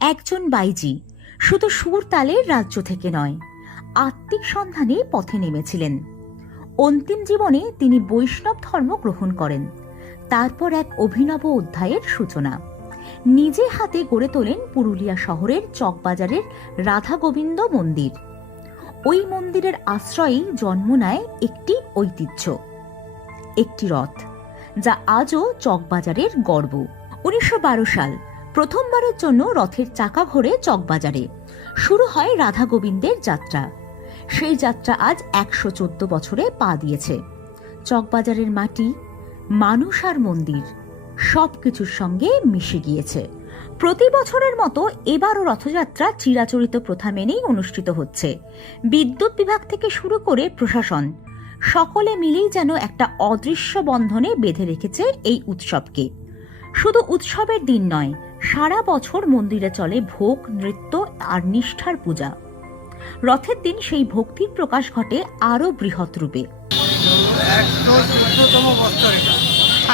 একজন বাইজি শুধু সুর তালের রাজ্য থেকে নয়, আত্মিক সন্ধানে পথে নেমেছিলেন। অন্তিম জীবনে তিনি বৈষ্ণব ধর্ম গ্রহণ করেন। তারপর এক অভিনব অধ্যায়ের সূচনা। নিজে হাতে গড়ে তোলেন পুরুলিয়া শহরের চকবাজারের রাধা গোবিন্দ মন্দির। ওই মন্দিরের আশ্রয়েই জন্ম নেয় একটি ঐতিহ্য, একটি রথ, যা আজও চকবাজারের গর্ব। 1912 সাল প্রথমবারের জন্য রথের চাকা ঘোরে চকবাজারে। শুরু হয় রাধা গোবিন্দের যাত্রা। সেই যাত্রা আজ 114 বছরে পা দিয়েছে। চকবাজারের মাটি, মানুষ আর মন্দির সবকিছুর সঙ্গে মিশে গিয়েছে। প্রতি বছরের মতো এবারও রথযাত্রা চিরাচরিত প্রথা মেনেই অনুষ্ঠিত হচ্ছে। বিদ্যুৎ বিভাগ থেকে শুরু করে প্রশাসন সকলে মিলেই যেন একটা অদৃশ্য বন্ধনে বেঁধে রেখেছে এই উৎসবকে। শুধু উৎসবের দিন নয়, সারা বছর মন্দিরে চলে ভোগ, নৃত্য আর নিষ্ঠার পূজা। রথের দিন সেই ভক্তির প্রকাশ ঘটে আরো বৃহৎ রূপে।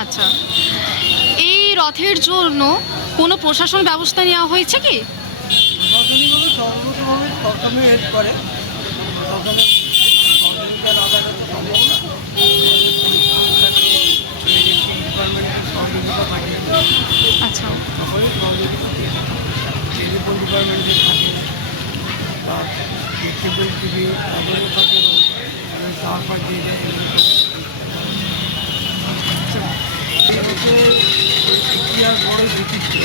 আচ্ছা, এই রথের জন্য কোনো প্রশাসন ব্যবস্থা নেওয়া হয়েছে কি? প্রশাসনিকভাবে সর্বতভাবে সরকারি হেল্প করে। আচ্ছা, টেলিফোন ডিপার্টমেন্টের থাকে, তার কেবল টিভি তাদেরও থাকে, তারপর দিয়ে যায়। এই রথের ইতিহাস বড় বিচিত্র,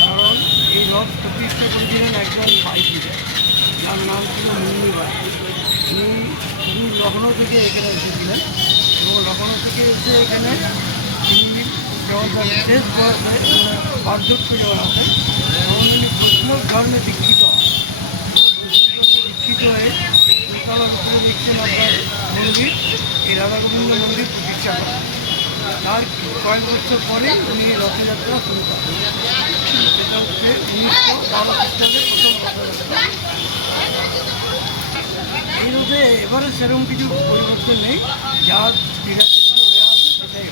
কারণ এই রথ প্রতিষ্ঠা করেছিলেন একজন বাইজি, যার নাম ছিল মুন্নি বাই। তিনি লখনৌ থেকে এখানে এসেছিলেন এবং লখনৌ থেকে এসে এখানে তিনি যখন তার শেষ বয়সে বার্ধক্য যখন আসে তখন তিনি বৈষ্ণব ধর্মে দীক্ষিত হন। দীক্ষিত হয়ে কলকাতার উপরে দেখছেন আপনার মন্দির, এই রাধা গোবিন্দ মন্দির প্রতিষ্ঠা করেন। তার কয়েক বছর পরে উনি রথযাত্রা শুরু করেন। সেটা হচ্ছে 1912 খ্রিস্টাব্দে প্রথম রথযাত্রা। এই রথে এবারে সেরকম কিছু পরিবর্তন নেই, যা চিরাচরিত হয়ে আছে সেটাই।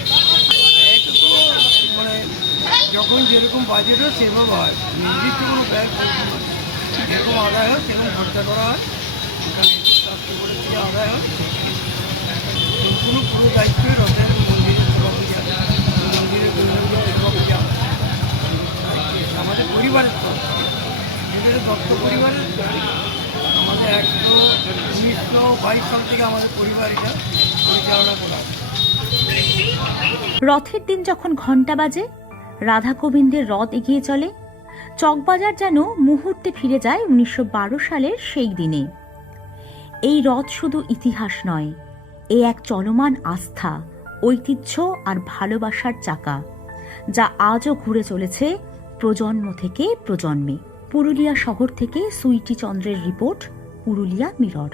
এটা তো মানে যখন যেরকম বাজেট হয় সেভাবে হয়, নির্দিষ্ট কোনো ব্যয় যেরকম আদায় হয় সেরকম খরচা করা হয়। এখানে করে থেকে আদায় হয়, সম্পূর্ণ পুরো দায়িত্বই রথের মন্দিরের সেবা পূজা, মন্দিরের দৈনন্দিন সেবা পূজা আমাদের পরিবারের তরফ থেকে, দত্ত পরিবারের আমাদের 1922 সাল থেকে আমাদের পরিবার এটা পরিচালনা করা। রথের দিন যখন ঘণ্টা বাজে, রাধা গোবিন্দের রথ এগিয়ে চলে, চকবাজার যেন মুহূর্তে ফিরে যায় 1912 সালের সেই দিনে। এই রথ শুধু ইতিহাস নয়, এ এক চলমান আস্থা, ঐতিহ্য আর ভালোবাসার চাকা, যা আজও ঘুরে চলেছে প্রজন্ম থেকে প্রজন্মে। পুরুলিয়া শহর থেকে সুইটি চন্দ্রের রিপোর্ট, পুরুলিয়া মিরর।